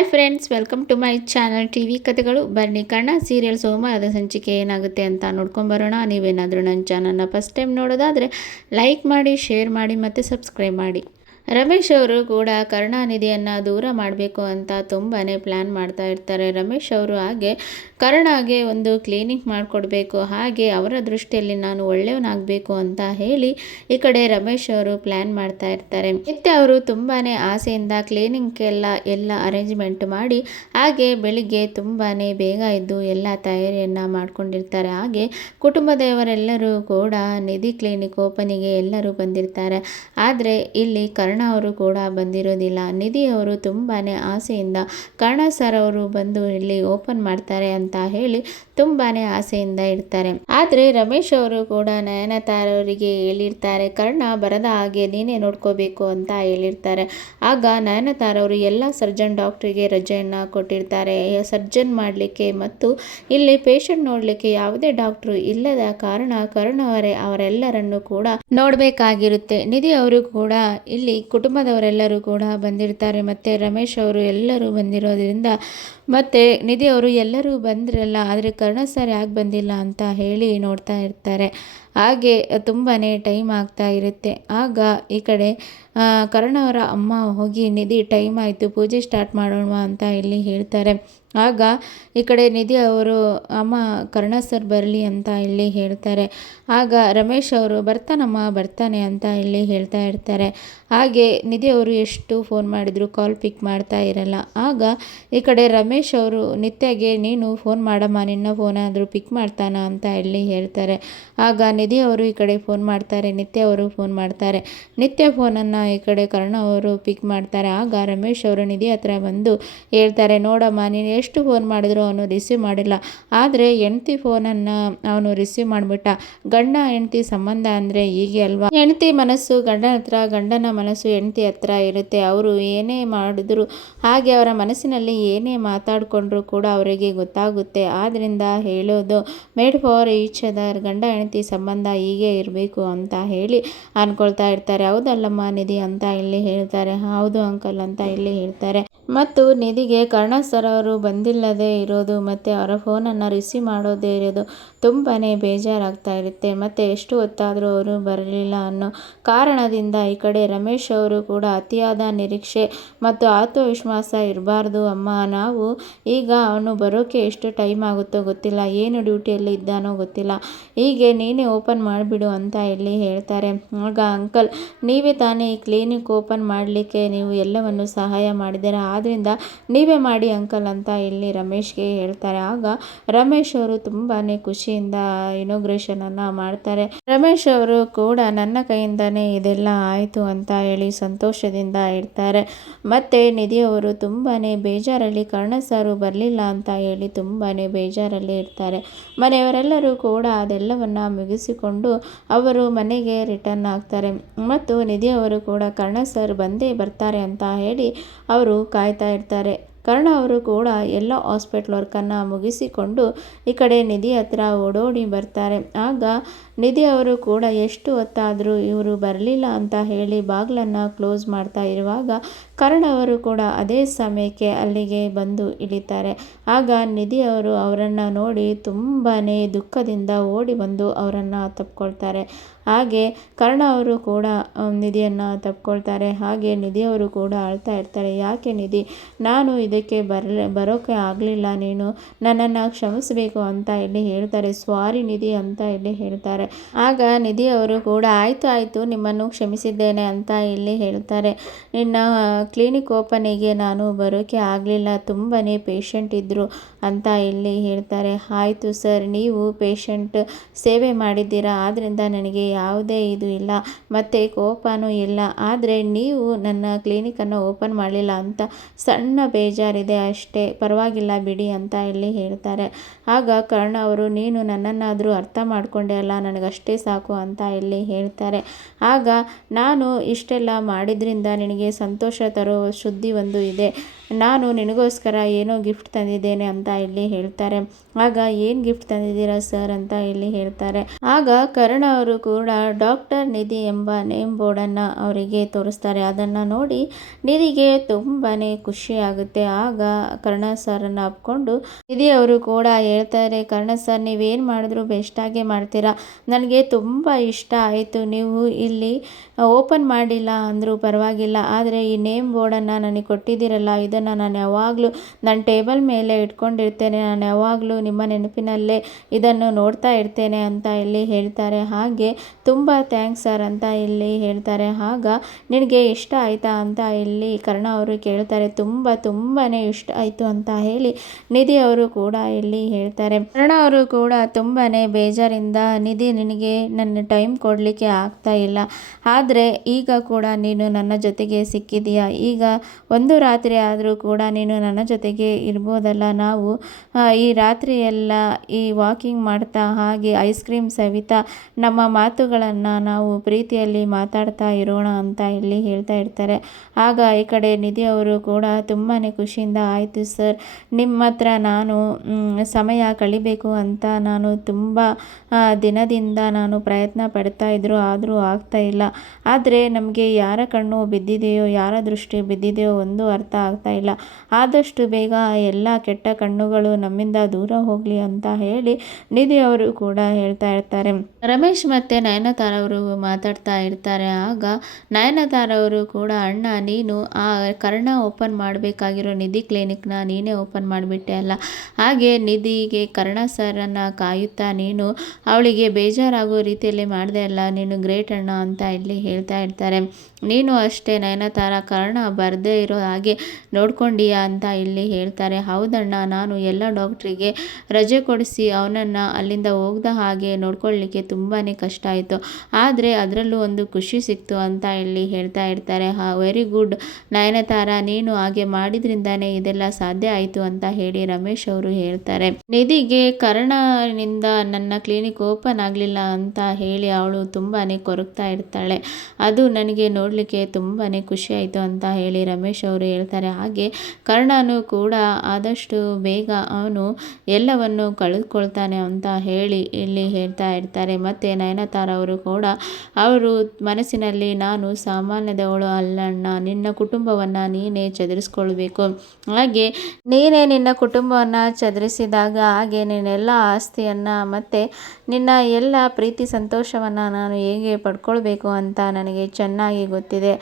Hi friends, welcome to my channel TV ಕಥೆಗಳು. ಬನ್ನಿ Karna serial ಸೋಮವಾರದ ಸಂಚಿಕೆ ಏನಾಗುತ್ತೆ ಅಂತ ನೋಡ್ಕೊಂಬರೋಣ. ನೀವೇನಾದರೂ ನನ್ನ ಚಾನಲ್ನ ಫಸ್ಟ್ ಟೈಮ್ ನೋಡೋದಾದರೆ ಲೈಕ್ ಮಾಡಿ, ಶೇರ್ ಮಾಡಿ ಮತ್ತು ಸಬ್ಸ್ಕ್ರೈಬ್ ಮಾಡಿ. ರಮೇಶ್ ಅವರು ಕೂಡ ಕರುಣಾನಿಧಿಯನ್ನು ದೂರ ಮಾಡಬೇಕು ಅಂತ ತುಂಬಾ ಪ್ಲ್ಯಾನ್ ಮಾಡ್ತಾ ಇರ್ತಾರೆ. ರಮೇಶ್ ಅವರು ಹಾಗೆ ಕರುಣಾಗೆ ಒಂದು ಕ್ಲೀನಿಕ್ ಮಾಡಿಕೊಡ್ಬೇಕು, ಹಾಗೆ ಅವರ ದೃಷ್ಟಿಯಲ್ಲಿ ನಾನು ಒಳ್ಳೆಯವನಾಗಬೇಕು ಅಂತ ಹೇಳಿ ಈ ಕಡೆ ರಮೇಶ್ ಅವರು ಪ್ಲ್ಯಾನ್ ಮಾಡ್ತಾ ಇರ್ತಾರೆ. ನಿತ್ಯ ಅವರು ತುಂಬಾ ಆಸೆಯಿಂದ ಕ್ಲೀನಿಕ್ಗೆಲ್ಲ ಅರೇಂಜ್ಮೆಂಟ್ ಮಾಡಿ ಹಾಗೆ ಬೆಳಿಗ್ಗೆ ತುಂಬಾ ಬೇಗ ಇದ್ದು ಎಲ್ಲ ತಯಾರಿಯನ್ನು ಮಾಡ್ಕೊಂಡಿರ್ತಾರೆ. ಹಾಗೆ ಕುಟುಂಬದವರೆಲ್ಲರೂ ಕೂಡ ನಿಧಿ ಕ್ಲಿನಿಕ್ ಓಪನಿಗೆ ಎಲ್ಲರೂ ಬಂದಿರ್ತಾರೆ. ಆದರೆ ಇಲ್ಲಿ ಕರ್ಣ ಅವರು ಕೂಡ ಬಂದಿರೋದಿಲ್ಲ. ನಿಧಿ ಅವರು ತುಂಬಾ ಆಸೆಯಿಂದ ಕರ್ಣ ಸರ್ ಅವರು ಬಂದು ಇಲ್ಲಿ ಓಪನ್ ಮಾಡ್ತಾರೆ ಅಂತ ಹೇಳಿ ತುಂಬಾ ಆಸೆಯಿಂದ ಇರ್ತಾರೆ. ಆದರೆ ರಮೇಶ್ ಅವರು ಕೂಡ ನಯನತಾರ ಅವರಿಗೆ ಹೇಳಿರ್ತಾರೆ, ಕರ್ಣ ಬರದ ಹಾಗೆ ನೀನೇ ನೋಡ್ಕೋಬೇಕು ಅಂತ ಹೇಳಿರ್ತಾರೆ. ಆಗ ನಯನತಾರ ಅವರು ಎಲ್ಲ ಸರ್ಜನ್ ಡಾಕ್ಟ್ರಿಗೆ ರಜೆಯನ್ನು ಕೊಟ್ಟಿರ್ತಾರೆ. ಸರ್ಜನ್ ಮಾಡಲಿಕ್ಕೆ ಮತ್ತು ಇಲ್ಲಿ ಪೇಷಂಟ್ ನೋಡಲಿಕ್ಕೆ ಯಾವುದೇ ಡಾಕ್ಟ್ರು ಇಲ್ಲದ ಕಾರಣ ಕರ್ಣ ಅವರೆಲ್ಲರನ್ನು ಕೂಡ ನೋಡಬೇಕಾಗಿರುತ್ತೆ. ನಿಧಿ ಅವರು ಕೂಡ ಇಲ್ಲಿ ಕುಟುಂಬದವರೆಲ್ಲರೂ ಕೂಡ ಬಂದಿರ್ತಾರೆ. ಮತ್ತು ರಮೇಶ್ ಅವರು ಎಲ್ಲರೂ ಬಂದಿರೋದ್ರಿಂದ ಮತ್ತು ನಿಧಿ ಅವರು ಎಲ್ಲರೂ ಬಂದಿರಲ್ಲ, ಆದರೆ ಕರ್ಣ ಸರ್ ಯಾಕೆ ಬಂದಿಲ್ಲ ಅಂತ ಹೇಳಿ ನೋಡ್ತಾ ಇರ್ತಾರೆ. ಹಾಗೆ ತುಂಬಾ ಟೈಮ್ ಆಗ್ತಾ ಇರುತ್ತೆ. ಆಗ ಈ ಕಡೆ ಕರ್ಣ ಅವರ ಅಮ್ಮ ಹೋಗಿ ನಿಧಿ ಟೈಮ್ ಆಯಿತು, ಪೂಜೆ ಸ್ಟಾರ್ಟ್ ಮಾಡೋಣ ಅಂತ ಇಲ್ಲಿ ಹೇಳ್ತಾರೆ. ಆಗ ಈ ಕಡೆ ನಿಧಿ ಅವರು ಅಮ್ಮ ಕರ್ಣ ಸರ್ ಬರಲಿ ಅಂತ ಇಲ್ಲಿ ಹೇಳ್ತಾರೆ. ಆಗ ರಮೇಶ್ ಅವರು ಬರ್ತಾನೆ ಅಂತ ಇಲ್ಲಿ ಹೇಳ್ತಾ ಇರ್ತಾರೆ. ಹಾಗೆ ನಿಧಿ ಅವರು ಎಷ್ಟು ಫೋನ್ ಮಾಡಿದ್ರು ಕಾಲ್ ಪಿಕ್ ಮಾಡ್ತಾ ಇರಲ್ಲ. ಆಗ ಈ ಕಡೆ ರಮೇಶ್ ಅವರು ನಿತ್ಯಗೆ ನೀನು ಫೋನ್ ಮಾಡಮ್ಮ, ನಿನ್ನ ಫೋನ್ ಆದರೂ ಪಿಕ್ ಮಾಡ್ತಾನ ಅಂತ ಇಲ್ಲಿ ಹೇಳ್ತಾರೆ. ಆಗ ನಿಧಿ ಅವರು ಈ ಕಡೆ ಫೋನ್ ಮಾಡ್ತಾರೆ, ನಿತ್ಯ ಅವರು ಫೋನ್ ಮಾಡ್ತಾರೆ. ನಿತ್ಯ ಫೋನನ್ನು ಈ ಕಡೆ ಕರ್ಣ ಅವರು ಪಿಕ್ ಮಾಡ್ತಾರೆ. ಆಗ ರಮೇಶ್ ಅವರು ನಿಧಿ ಹತ್ರ ಬಂದು ಹೇಳ್ತಾರೆ, ನೋಡಮ್ಮ ನೀನು ಎಷ್ಟು ಫೋನ್ ಮಾಡಿದ್ರು ಅವನು ರಿಸೀವ್ ಮಾಡಿಲ್ಲ, ಆದರೆ ಹೆಂಡತಿ ಫೋನನ್ನು ಅವನು ರಿಸೀವ್ ಮಾಡಿಬಿಟ್ಟ. ಗಂಡ ಹೆಂಡತಿ ಸಂಬಂಧ ಅಂದರೆ ಹೀಗೆ ಅಲ್ವಾ, ಹೆಂಡತಿ ಮನಸ್ಸು ಗಂಡನ ಹತ್ರ, ಗಂಡನ ಮನಸ್ಸು ಹೆಂಡತಿ ಹತ್ರ ಇರುತ್ತೆ. ಅವರು ಏನೇ ಮಾಡಿದ್ರು ಹಾಗೆ ಅವರ ಮನಸ್ಸಿನಲ್ಲಿ ಏನೇ ಮಾತಾಡಿಕೊಂಡ್ರು ಕೂಡ ಅವರಿಗೆ ಗೊತ್ತಾಗುತ್ತೆ. ಆದ್ದರಿಂದ ಹೇಳೋದು ಮೇಡ್ ಫಾರ್ ಈಚ್ ಅದರ್, ಗಂಡ ಹೆಂಡತಿ ಸಂಬಂಧ ಹೀಗೆ ಇರಬೇಕು ಅಂತ ಹೇಳಿ ಅಂದ್ಕೊಳ್ತಾ ಇರ್ತಾರೆ. ಹೌದಲ್ಲಮ್ಮ ನಿಧಿ ಅಂತ ಇಲ್ಲಿ ಹೇಳ್ತಾರೆ. ಹೌದು ಅಂಕಲ್ ಅಂತ ಇಲ್ಲಿ ಹೇಳ್ತಾರೆ. ಮತ್ತು ನಿಧಿಗೆ ಕರ್ಣ ಸರ್ ಅವರು ಬಂದಿಲ್ಲದೆ ಇರೋದು ಮತ್ತು ಅವರ ಫೋನನ್ನು ರಿಸೀವ್ ಮಾಡೋದೇ ಇರೋದು ತುಂಬಾ ಬೇಜಾರಾಗ್ತಾ ಇರುತ್ತೆ. ಮತ್ತು ಎಷ್ಟು ಹೊತ್ತಾದರೂ ಅವರು ಬರಲಿಲ್ಲ ಅನ್ನೋ ಕಾರಣದಿಂದ ಈ ಕಡೆ ರಮೇಶ್ ಅವರು ಕೂಡ ಅತಿಯಾದ ನಿರೀಕ್ಷೆ ಮತ್ತು ಆತ್ಮವಿಶ್ವಾಸ ಇರಬಾರ್ದು ಅಮ್ಮ, ನಾವು ಈಗ ಅವನು ಬರೋಕ್ಕೆ ಎಷ್ಟು ಟೈಮ್ ಆಗುತ್ತೋ ಗೊತ್ತಿಲ್ಲ, ಏನು ಡ್ಯೂಟಿಯಲ್ಲಿ ಇದ್ದಾನೋ ಗೊತ್ತಿಲ್ಲ, ಹೀಗೆ ನೀನೇ ಓಪನ್ ಮಾಡಿಬಿಡು ಅಂತ ಇಲ್ಲಿ ಹೇಳ್ತಾರೆ. ಆಗ ಅಂಕಲ್ ನೀವೇ ತಾನೇ ಈ ಕ್ಲಿನಿಕ್ ಓಪನ್ ಮಾಡಲಿಕ್ಕೆ ನೀವು ಎಲ್ಲವನ್ನು ಸಹಾಯ ಮಾಡಿದ್ದೀರಾ, ಆದ್ದರಿಂದ ನೀವೇ ಮಾಡಿ ಅಂಕಲ್ ಅಂತ ಇಲ್ಲಿ ರಮೇಶ್ಗೆ ಹೇಳ್ತಾರೆ. ಆಗ ರಮೇಶ್ ಅವರು ತುಂಬಾ ಖುಷಿಯಿಂದ ಇನಾಗ್ರೇಷನನ್ನು ಮಾಡ್ತಾರೆ. ರಮೇಶ್ ಅವರು ಕೂಡ ನನ್ನ ಕೈಯಿಂದನೇ ಇದೆಲ್ಲ ಆಯಿತು ಅಂತ ಹೇಳಿ ಸಂತೋಷದಿಂದ ಇರ್ತಾರೆ. ಮತ್ತು ನಿಧಿ ಅವರು ತುಂಬಾ ಬೇಜಾರಲ್ಲಿ ಕರ್ಣ ಸಾರು ಬರಲಿಲ್ಲ ಅಂತ ಹೇಳಿ ತುಂಬಾ ಬೇಜಾರಲ್ಲಿ ಇರ್ತಾರೆ. ಮನೆಯವರೆಲ್ಲರೂ ಕೂಡ ಅದೆಲ್ಲವನ್ನು ಮುಗಿಸಿಕೊಂಡು ಅವರು ಮನೆಗೆ ರಿಟರ್ನ್ ಆಗ್ತಾರೆ. ಮತ್ತು ನಿಧಿ ಅವರು ಕೂಡ ಕರ್ಣ ಸರ್ ಬಂದೇ ಬರ್ತಾರೆ ಅಂತ ಹೇಳಿ ಅವರು ಕಾಯ್ತಾ ಇರ್ತಾರೆ. ಕರ್ಣ ಅವರು ಕೂಡ ಎಲ್ಲ ಹಾಸ್ಪಿಟ್ಲ್ ವರ್ಕನ್ನು ಮುಗಿಸಿಕೊಂಡು ಈ ಕಡೆ ನಿಧಿ ಹತ್ರ ಓಡೋಡಿ ಬರ್ತಾರೆ. ಆಗ ನಿಧಿ ಅವರು ಕೂಡ ಎಷ್ಟು ಹೊತ್ತಾದರೂ ಇವರು ಬರಲಿಲ್ಲ ಅಂತ ಹೇಳಿ ಬಾಗಿಲನ್ನು ಕ್ಲೋಸ್ ಮಾಡ್ತಾ ಇರುವಾಗ ಕರ್ಣ ಅವರು ಕೂಡ ಅದೇ ಸಮಯಕ್ಕೆ ಅಲ್ಲಿಗೆ ಬಂದು ಇಳಿತಾರೆ. ಆಗ ನಿಧಿ ಅವರು ಅವರನ್ನು ನೋಡಿ ತುಂಬಾ ದುಃಖದಿಂದ ಓಡಿ ಬಂದು ಅವರನ್ನು ತಪ್ಕೊಳ್ತಾರೆ. ಹಾಗೆ ಕರ್ಣ ಅವರು ಕೂಡ ನಿಧಿಯನ್ನು ತಪ್ಕೊಳ್ತಾರೆ. ಹಾಗೆ ನಿಧಿಯವರು ಕೂಡ ಅಳ್ತಾ ಇರ್ತಾರೆ. ಯಾಕೆ ನಿಧಿ, ನಾನು ಇದಕ್ಕೆ ಬರೋಕ್ಕೆ ಆಗಲಿಲ್ಲ, ನೀನು ನನ್ನನ್ನು ಕ್ಷಮಿಸಬೇಕು ಅಂತ ಇಲ್ಲಿ ಹೇಳ್ತಾರೆ. ಸಾರಿ ನಿಧಿ ಅಂತ ಇಲ್ಲಿ ಹೇಳ್ತಾರೆ. ಆಗ ನಿಧಿ ಅವರು ಕೂಡ ಆಯಿತು ನಿಮ್ಮನ್ನು ಕ್ಷಮಿಸಿದ್ದೇನೆ ಅಂತ ಇಲ್ಲಿ ಹೇಳ್ತಾರೆ. ನಿನ್ನ ಕ್ಲಿನಿಕ್ ಓಪನಿಗೆ ನಾನು ಬರೋಕ್ಕೆ ಆಗಲಿಲ್ಲ, ತುಂಬಾ ಪೇಷಂಟ್ ಇದ್ದರು ಅಂತ ಇಲ್ಲಿ ಹೇಳ್ತಾರೆ. ಆಯಿತು ಸರ್, ನೀವು ಪೇಷಂಟ್ ಸೇವೆ ಮಾಡಿದ್ದೀರಾ, ಆದ್ದರಿಂದ ನನಗೆ ಯಾವುದೇ ಇದು ಇಲ್ಲ ಮತ್ತು ಕೋಪನೂ ಇಲ್ಲ, ಆದರೆ ನೀವು ನನ್ನ ಕ್ಲಿನಿಕನ್ನು ಓಪನ್ ಮಾಡಲಿಲ್ಲ ಅಂತ ಸಣ್ಣ ಬೇಜಾರಿದೆ ಅಷ್ಟೇ, ಪರವಾಗಿಲ್ಲ ಬಿಡಿ ಅಂತ ಇಲ್ಲಿ ಹೇಳ್ತಾರೆ. ಆಗ ಕರ್ಣ ಅವರು ನೀನು ನನ್ನನ್ನಾದರೂ ಅರ್ಥ ಮಾಡಿಕೊಂಡೆ ಅಲ್ಲ, ನನಗಷ್ಟೇ ಸಾಕು ಅಂತ ಇಲ್ಲಿ ಹೇಳ್ತಾರೆ. ಆಗ ನಾನು ಇಷ್ಟೆಲ್ಲ ಮಾಡಿದ್ರಿಂದ ನಿನಗೆ ಸಂತೋಷ ತರೋ ಸುದ್ದಿ ಒಂದು ಇದೆ, ನಾನು ನಿನಗೋಸ್ಕರ ಏನೋ ಗಿಫ್ಟ್ ತಂದಿದ್ದೇನೆ ಅಂತ ಇಲ್ಲಿ ಹೇಳ್ತಾರೆ. ಆಗ ಏನು ಗಿಫ್ಟ್ ತಂದಿದ್ದೀರಾ ಸರ್ ಅಂತ ಇಲ್ಲಿ ಹೇಳ್ತಾರೆ. ಆಗ ಕರ್ಣ ಅವರು ಕೂಡ ಡಾಕ್ಟರ್ ನಿಧಿ ಎಂಬ ನೇಮ್ ಬೋರ್ಡನ್ನು ಅವರಿಗೆ ತೋರಿಸ್ತಾರೆ. ಅದನ್ನು ನೋಡಿ ನಿಧಿಗೆ ತುಂಬಾ ಖುಷಿ ಆಗುತ್ತೆ. ಆಗ ಕರ್ಣ ಸರ್ನ ಅಪ್ಕೊಂಡು ನಿಧಿ ಅವರು ಕೂಡ ಹೇಳ್ತಾರೆ, ಕರ್ಣ ಸರ್ ನೀವೇನು ಮಾಡಿದ್ರು ಬೆಸ್ಟಾಗೆ ಮಾಡ್ತೀರಾ, ನನಗೆ ತುಂಬ ಇಷ್ಟ ಆಯಿತು. ನೀವು ಇಲ್ಲಿ ಓಪನ್ ಮಾಡಿಲ್ಲ ಅಂದರೂ ಪರವಾಗಿಲ್ಲ, ಆದರೆ ಈ ನೇಮ್ ಬೋರ್ಡನ್ನು ನನಗೆ ಕೊಟ್ಟಿದ್ದೀರಲ್ಲ, ಇದನ್ನು ನಾನು ಯಾವಾಗಲೂ ನನ್ನ ಟೇಬಲ್ ಮೇಲೆ ಇಟ್ಕೊಂಡಿರ್ತೇನೆ. ನಾನು ಯಾವಾಗಲೂ ನಿಮ್ಮ ನೆನಪಿನಲ್ಲೇ ಇದನ್ನು ನೋಡ್ತಾ ಇರ್ತೇನೆ ಅಂತ ಇಲ್ಲಿ ಹೇಳ್ತಾರೆ. ಹಾಗೆ ತುಂಬ ಥ್ಯಾಂಕ್ಸ್ ಸರ್ ಅಂತ ಇಲ್ಲಿ ಹೇಳ್ತಾರೆ. ಆಗ ನಿನಗೆ ಇಷ್ಟ ಆಯಿತಾ ಅಂತ ಇಲ್ಲಿ ಕರ್ಣ ಅವರು ಕೇಳ್ತಾರೆ. ತುಂಬಾ ಇಷ್ಟ ಆಯಿತು ಅಂತ ಹೇಳಿ ನಿಧಿ ಅವರು ಕೂಡ ಇಲ್ಲಿ ಹೇಳ್ತಾರೆ. ಕರ್ಣ ಅವರು ಕೂಡ ತುಂಬಾ ಬೇಜಾರಿಂದ, ನಿಧಿ ನಿನಗೆ ನನ್ನ ಟೈಮ್ ಕೊಡಲಿಕ್ಕೆ ಆಗ್ತಾ ಇಲ್ಲ, ಆದರೆ ಈಗ ಕೂಡ ನೀನು ನನ್ನ ಜೊತೆಗೆ ಸಿಕ್ಕಿದೀಯಾ, ಈಗ ಒಂದು ರಾತ್ರಿ ಆದರೂ ಕೂಡ ನೀನು ನನ್ನ ಜೊತೆಗೆ ಇರ್ಬೋದಲ್ಲ, ನಾವು ಈ ರಾತ್ರಿ ಎಲ್ಲ ಈ ವಾಕಿಂಗ್ ಮಾಡ್ತಾ ಹಾಗೆ ಐಸ್ ಕ್ರೀಮ್ ಸವಿತಾ ನಮ್ಮ ಮಾತುಗಳನ್ನು ನಾವು ಪ್ರೀತಿಯಲ್ಲಿ ಮಾತಾಡ್ತಾ ಇರೋಣ ಅಂತ ಇಲ್ಲಿ ಹೇಳ್ತಾ ಇರ್ತಾರೆ. ಆಗ ಈ ಕಡೆ ನಿಧಿ ಅವರು ಕೂಡ ತುಂಬಾ ಖುಷಿಯಿಂದ, ಆಯಿತು ಸರ್, ನಿಮ್ಮ ಹತ್ರ ನಾನು ಸಮಯ ಕಳಿಬೇಕು ಅಂತ ನಾನು ತುಂಬ ದಿನದಿಂದ ನಾನು ಪ್ರಯತ್ನ ಪಡ್ತಾ ಇದ್ರು, ಆದರೂ ಆಗ್ತಾ ಇಲ್ಲ. ಆದರೆ ನಮಗೆ ಯಾರ ಕಣ್ಣು ಬಿದ್ದಿದೆಯೋ, ಯಾರ ದೃಷ್ಟಿ ಬಿದ್ದಿದೆಯೋ ಒಂದು ಅರ್ಥ ಆಗ್ತಾ ಇಲ್ಲ. ಆದಷ್ಟು ಬೇಗ ಎಲ್ಲ ಕೆಟ್ಟ ಕಣ್ಣುಗಳು ನಮ್ಮಿಂದ ದೂರ ಹೋಗಲಿ ಅಂತ ಹೇಳಿ ನಿಧಿ ಅವರು ಕೂಡ ಹೇಳ್ತಾ ಇರ್ತಾರೆ. ರಮೇಶ್ ಮತ್ತು ನಯನತಾರ ಅವರು ಮಾತಾಡ್ತಾ ಇರ್ತಾರೆ. ಆಗ ನಯನತಾರ ಅವರು ಕೂಡ, ಅಣ್ಣ ನೀನು ಆ ಕರ್ಣ ಓಪನ್ ಮಾಡಬೇಕಾಗಿರೋ ನಿಧಿ ಕ್ಲಿನಿಕ್ನ ನೀನೇ ಓಪನ್ ಮಾಡಿಬಿಟ್ಟೆ ಅಲ್ಲ, ಹಾಗೆ ನಿಧಿಗೆ ಕರ್ಣ ಸರನ್ನು ಕಾಯುತ್ತಾ ನೀನು ಅವಳಿಗೆ ಬೇಜಾರಾಗೋ ರೀತಿಯಲ್ಲಿ ಮಾಡಿದೆ ಅಲ್ಲ, ನೀನು ಗ್ರೇಟ್ ಅಣ್ಣ ಅಂತ ಇಲ್ಲಿ ಹೇಳ್ತಾ ಇರ್ತಾರೆ. ನೀನು ಅಷ್ಟೇ ನಯನತಾರ, ಕರ್ಣ ಬರದೇ ಇರೋ ಹಾಗೆ ನೋಡ್ಕೊಂಡೀಯಾ ಅಂತ ಇಲ್ಲಿ ಹೇಳ್ತಾರೆ. ಹೌದಣ್ಣ, ನಾನು ಎಲ್ಲ ಡಾಕ್ಟ್ರಿಗೆ ರಜೆ ಕೊಡಿಸಿ ಅವನನ್ನು ಅಲ್ಲಿಂದ ಹೋಗ್ದ ಹಾಗೆ ನೋಡ್ಕೊಳ್ಳಿಕ್ಕೆ ತುಂಬಾ ಕಷ್ಟ ಆಯಿತು, ಆದರೆ ಅದರಲ್ಲೂ ಒಂದು ಖುಷಿ ಸಿಕ್ತು ಅಂತ ಇಲ್ಲಿ ಹೇಳ್ತಾ ಇರ್ತಾರೆ. ವೆರಿ ಗುಡ್ ನಯನತಾರ, ನೀನು ಹಾಗೆ ಮಾಡಿದ್ರಿಂದಾನೇ ಇದೆಲ್ಲ ಸಾಧ್ಯ ಆಯಿತು ಅಂತ ಹೇಳಿ ರಮೇಶ್ ಅವರು ಹೇಳ್ತಾರೆ. ನಿಧಿಗೆ ಕರ್ಣನಿಂದ ನನ್ನ ಕ್ಲಿನಿಕ್ ಓಪನ್ ಆಗಲಿಲ್ಲ ಅಂತ ಹೇಳಿ ಅವಳು ತುಂಬಾ ಕೊರಗ್ತಾ ಇರ್ತಾಳೆ, ಅದು ನನಗೆ ನೋಡಲಿಕ್ಕೆ ತುಂಬಾ ಖುಷಿ ಆಯಿತು ಅಂತ ಹೇಳಿ ರಮೇಶ್ ಅವರು ಹೇಳ್ತಾರೆ. ಹಾಗೆ ಕರ್ಣನು ಕೂಡ ಆದಷ್ಟು ಬೇಗ ಅವನು ಎಲ್ಲವನ್ನು ಕಳೆದುಕೊಳ್ತಾನೆ ಅಂತ ಹೇಳಿ ಇಲ್ಲಿ ಹೇಳ್ತಾ ಇರ್ತಾರೆ. ಮತ್ತು ನಯನತಾರ ಅವರು ಕೂಡ ಅವರು ಮನಸ್ಸಿನಲ್ಲಿ, ನಾನು ಸಾಮಾನ್ಯದವಳು ಅಲ್ಲಣ್ಣ, ನಿನ್ನ ಕುಟುಂಬವನ್ನು ನೀನೇ ಚದುರಿಸ್ಕೊಳ್ಬೇಕು, ಹಾಗೆ ನೀನೇ ನಿನ್ನ ಕುಟುಂಬವನ್ನು ಚದುರಿಸಿದಾಗ ಹಾಗೆ ನಿನ್ನೆಲ್ಲ ಆಸ್ತಿಯನ್ನು ಮತ್ತು ನಿನ್ನ ಎಲ್ಲ ಪ್ರೀತಿ ಸಂತೋಷವನ್ನು ನಾನು ಹೇಗೆ ಪಡ್ಕೊಳ್ಬೇಕು ಅಂತ ನನಗೆ ಚೆನ್ನಾಗಿ ಗೊತ್ತಿದೆ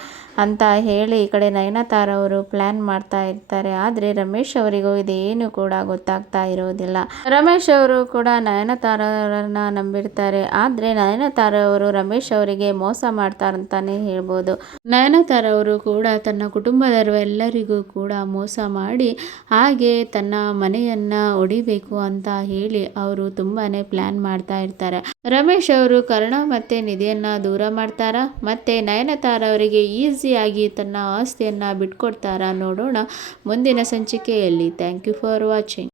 ಅಂತ ಹೇಳಿ ಈ ಕಡೆ ನಯನತಾರ ಅವರು ಪ್ಲ್ಯಾನ್ ಮಾಡ್ತಾ ಇರ್ತಾರೆ. ಆದರೆ ರಮೇಶ್ ಅವರಿಗೂ ಇದೇನು ಕೂಡ ಗೊತ್ತಾಗ್ತಾ ಇರೋದಿಲ್ಲ. ರಮೇಶ್ ಅವರು ಕೂಡ ನಯನತಾರರನ್ನ ನಂಬಿರ್ತಾರೆ, ಆದರೆ ನಯನತಾರ ಅವರು ರಮೇಶ್ ಅವರಿಗೆ ಮೋಸ ಮಾಡ್ತಾರಂತಾನೆ ಹೇಳ್ಬೋದು. ನಯನತಾರ ಅವರು ಕೂಡ ತನ್ನ ಕುಟುಂಬದವರೆಲ್ಲರಿಗೂ ಕೂಡ ಮೋಸ ಮಾಡಿ ಹಾಗೆ ತನ್ನ ಮನೆಯನ್ನು ಒಡಿಬೇಕು ಅಂತ ಹೇಳಿ ಅವರು ತುಂಬಾ ಪ್ಲ್ಯಾನ್ ಮಾಡ್ತಾ ಇರ್ತಾರೆ. ರಮೇಶ್ ಅವರು ಕರ್ಣ ಮತ್ತು ನಿಧಿಯನ್ನು ದೂರ ಮಾಡ್ತಾರಾ, ಮತ್ತು ನಯನತಾರ ಅವರಿಗೆ ಈಸಿಯಾಗಿ ತನ್ನ ಆಸ್ತಿಯನ್ನು ಬಿಟ್ಕೊಡ್ತಾರಾ ನೋಡೋಣ ಮುಂದಿನ ಸಂಚಿಕೆಯಲ್ಲಿ. Thank you for watching.